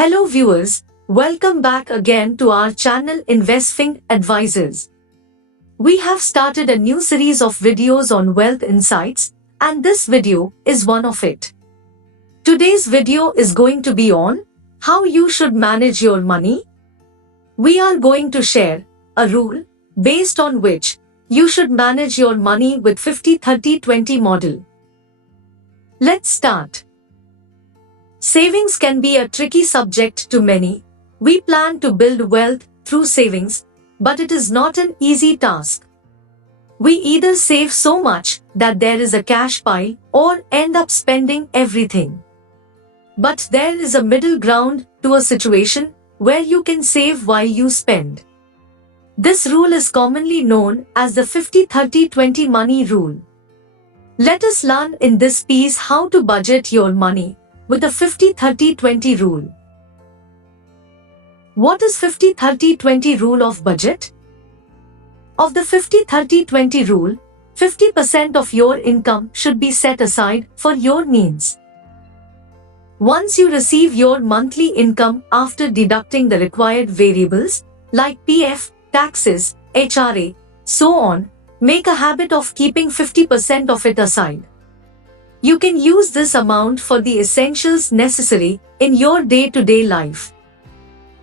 Hello viewers, welcome back again to our channel Investing Advisors. We have started a new series of videos on wealth insights, and this video is one of it. Today's video is going to be on how you should manage your money. We are going to share a rule based on which you should manage your money with 50-30-20 model. Let's start. Savings can be a tricky subject to many. We plan to build wealth through savings, but it is not an easy task. We either save so much that there is a cash pile or end up spending everything. But there is a middle ground to a situation where you can save while you spend. This rule is commonly known as the 50-30-20 money rule. Let us learn in this piece how to budget your money with the 50-30-20 rule. What is 50-30-20 rule of budget? Of the 50-30-20 rule, 50% of your income should be set aside for your needs. Once you receive your monthly income after deducting the required variables like PF, taxes, HRA, so on, make a habit of keeping 50% of it aside. You can use this amount for the essentials necessary in your day-to-day life.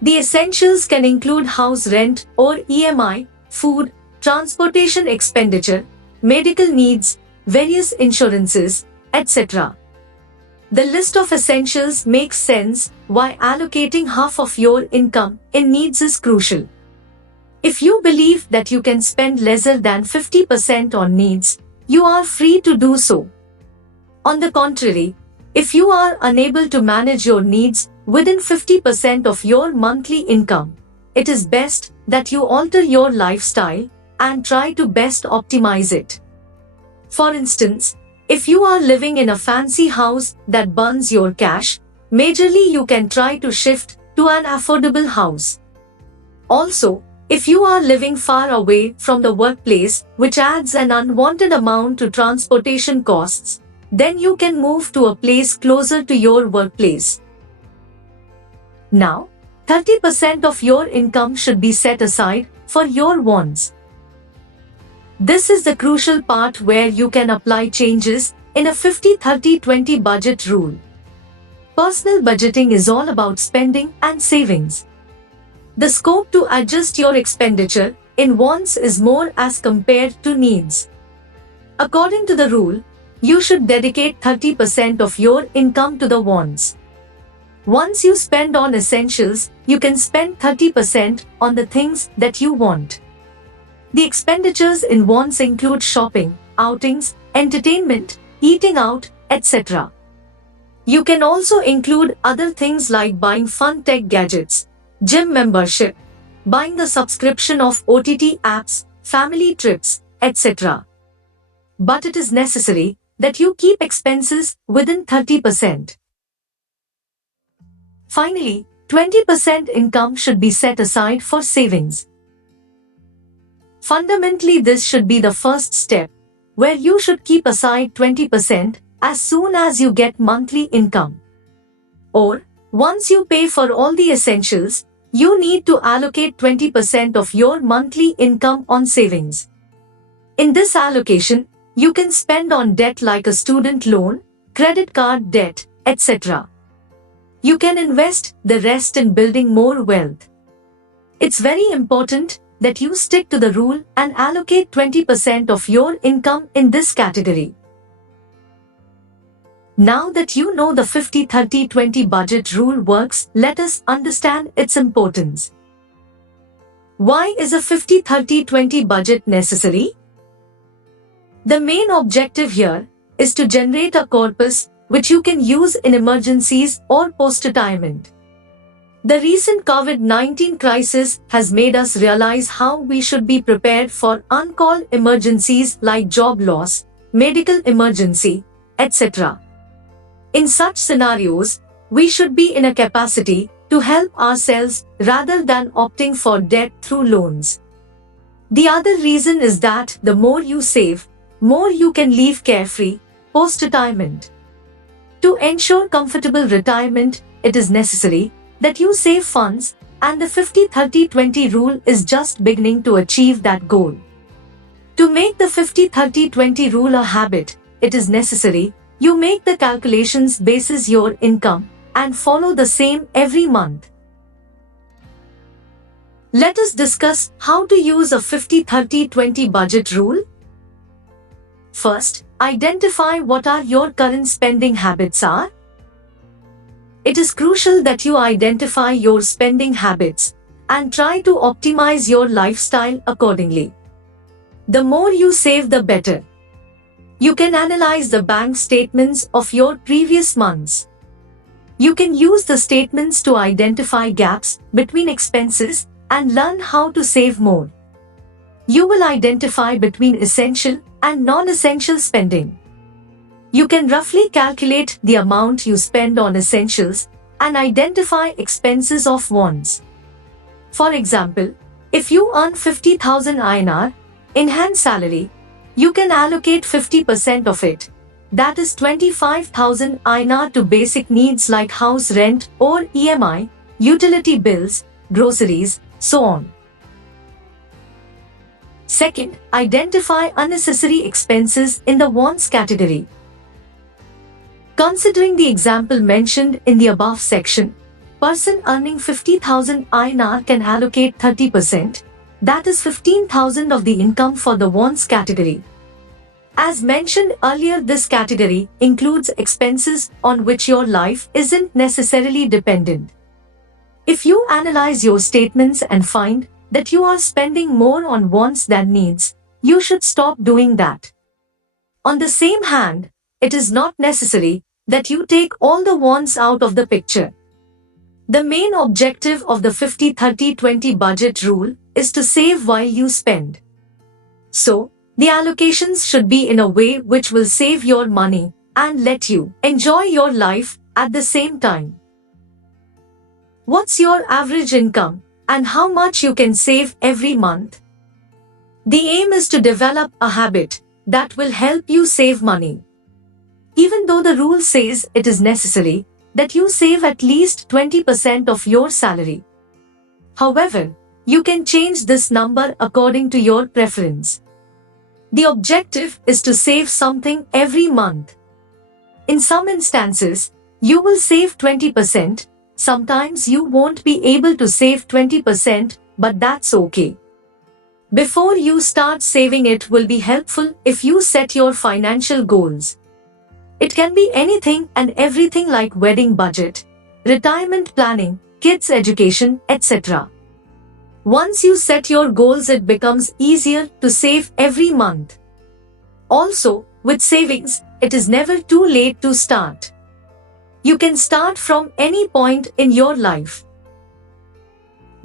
The essentials can include house rent or EMI, food, transportation expenditure, medical needs, various insurances, etc. The list of essentials makes sense why allocating half of your income in needs is crucial. If you believe that you can spend lesser than 50% on needs, you are free to do so. On the contrary, if you are unable to manage your needs within 50% of your monthly income, it is best that you alter your lifestyle and try to best optimize it. For instance, if you are living in a fancy house that burns your cash, majorly you can try to shift to an affordable house. Also, if you are living far away from the workplace, which adds an unwanted amount to transportation costs, then you can move to a place closer to your workplace. Now, 30% of your income should be set aside for your wants. This is the crucial part where you can apply changes in a 50-30-20 budget rule. Personal budgeting is all about spending and savings. The scope to adjust your expenditure in wants is more as compared to needs. According to the rule, you should dedicate 30% of your income to the wants. Once you spend on essentials, you can spend 30% on the things that you want. The expenditures in wants include shopping, outings, entertainment, eating out, etc. You can also include other things like buying fun tech gadgets, gym membership, buying the subscription of OTT apps, family trips, etc. But it is necessary that you keep expenses within 30%. Finally, 20% income should be set aside for savings. Fundamentally, this should be the first step, where you should keep aside 20% as soon as you get monthly income. Or, once you pay for all the essentials, you need to allocate 20% of your monthly income on savings. In this allocation, you can spend on debt like a student loan, credit card debt, etc. You can invest the rest in building more wealth. It's very important that you stick to the rule and allocate 20% of your income in this category. Now that you know the 50-30-20 budget rule works, let us understand its importance. Why is a 50-30-20 budget necessary? The main objective here is to generate a corpus which you can use in emergencies or post-retirement. The recent COVID-19 crisis has made us realize how we should be prepared for uncalled emergencies like job loss, medical emergency, etc. In such scenarios, we should be in a capacity to help ourselves rather than opting for debt through loans. The other reason is that the more you save, more you can live carefree post-retirement. To ensure comfortable retirement, it is necessary that you save funds, and the 50-30-20 rule is just beginning to achieve that goal. To make the 50-30-20 rule a habit, it is necessary you make the calculations basis your income and follow the same every month. Let us discuss how to use a 50-30-20 budget rule. First, identify what are your current spending habits are. It is crucial that you identify your spending habits and try to optimize your lifestyle accordingly. The more you save, the better. You can analyze the bank statements of your previous months. You can use the statements to identify gaps between expenses and learn how to save more. You will identify between essential and non-essential spending. You can roughly calculate the amount you spend on essentials and identify expenses of wants. For example, if you earn 50,000 INR in hand salary, you can allocate 50% of it, that is 25,000 INR, to basic needs like house rent or EMI, utility bills, groceries, so on. Second, identify unnecessary expenses in the wants category. Considering the example mentioned in the above section, person earning 50,000 INR can allocate 30%, that is 15,000 of the income, for the wants category. As mentioned earlier, this category includes expenses on which your life isn't necessarily dependent. If you analyze your statements and find that you are spending more on wants than needs, you should stop doing that. On the same hand, it is not necessary that you take all the wants out of the picture. The main objective of the 50-30-20 budget rule is to save while you spend. So, the allocations should be in a way which will save your money and let you enjoy your life at the same time. What's your average income and how much you can save every month? The aim is to develop a habit that will help you save money. Even though the rule says it is necessary that you save at least 20% of your salary. However, you can change this number according to your preference. The objective is to save something every month. In some instances, you will save 20%, sometimes you won't be able to save 20%, but that's okay. Before you start saving, it will be helpful if you set your financial goals. It can be anything and everything like wedding budget, retirement planning, kids' education, etc. Once you set your goals, it becomes easier to save every month. Also, with savings, it is never too late to start. You can start from any point in your life.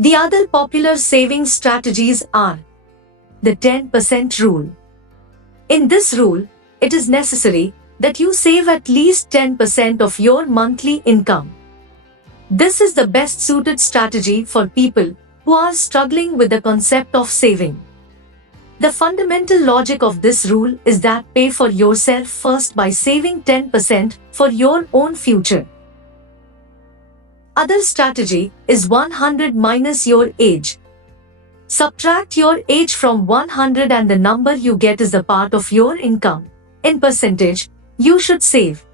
The other popular saving strategies are the 10% rule. In this rule, it is necessary that you save at least 10% of your monthly income. This is the best suited strategy for people who are struggling with the concept of saving. The fundamental logic of this rule is that pay for yourself first by saving 10% for your own future. Other strategy is 100 minus your age. Subtract your age from 100 and the number you get is the part of your income, in percentage, you should save.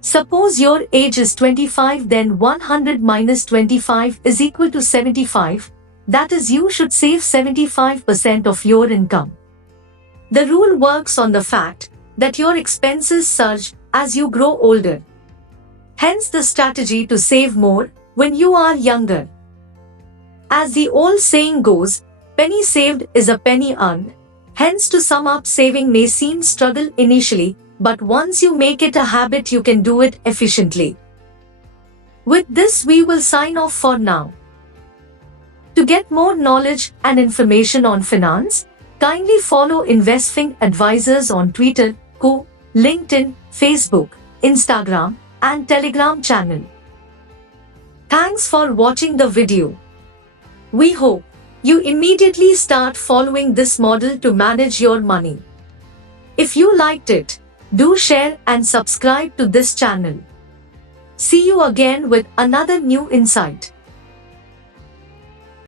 Suppose your age is 25, then 100 minus 25 is equal to 75. That is, you should save 75% of your income. The rule works on the fact that your expenses surge as you grow older. Hence the strategy to save more when you are younger. As the old saying goes, penny saved is a penny earned. Hence, to sum up, saving may seem struggle initially, but once you make it a habit, you can do it efficiently. With this, we will sign off for now. To get more knowledge and information on finance, kindly follow InvestFin Advisors on Twitter, LinkedIn, Facebook, Instagram, and Telegram channel. Thanks for watching the video. We hope you immediately start following this model to manage your money. If you liked it, do share and subscribe to this channel. See you again with another new insight.